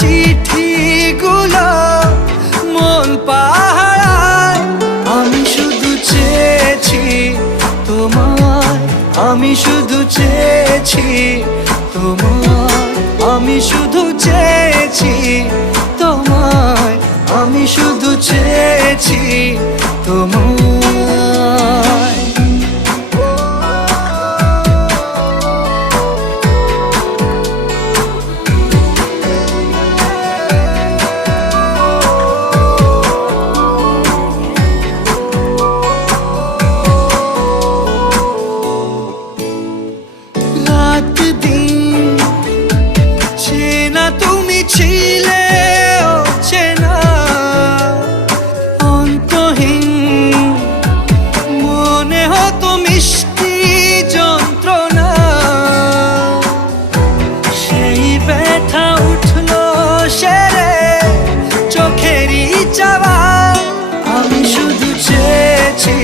চিঠিগুলো মন পাহারায়। আমি শুধু চেয়েছি তোমায়, আমি শুধু চেয়েছি তোমায়, আমি শুধু চেয়েছি তোমায়, আমি শুধু চেয়েছি তোমায়। রাত দিন চেনা তুমি ছিলে চেনা অন্তহীন, মনে হতো মিষ্টি যন্ত্রণা। সেই ব্যথা উঠলো সেরে চোখেরই চাওয়া। আমি শুধু চেয়েছি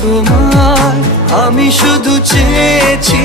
তোমার, আমি শুধু চেয়েছি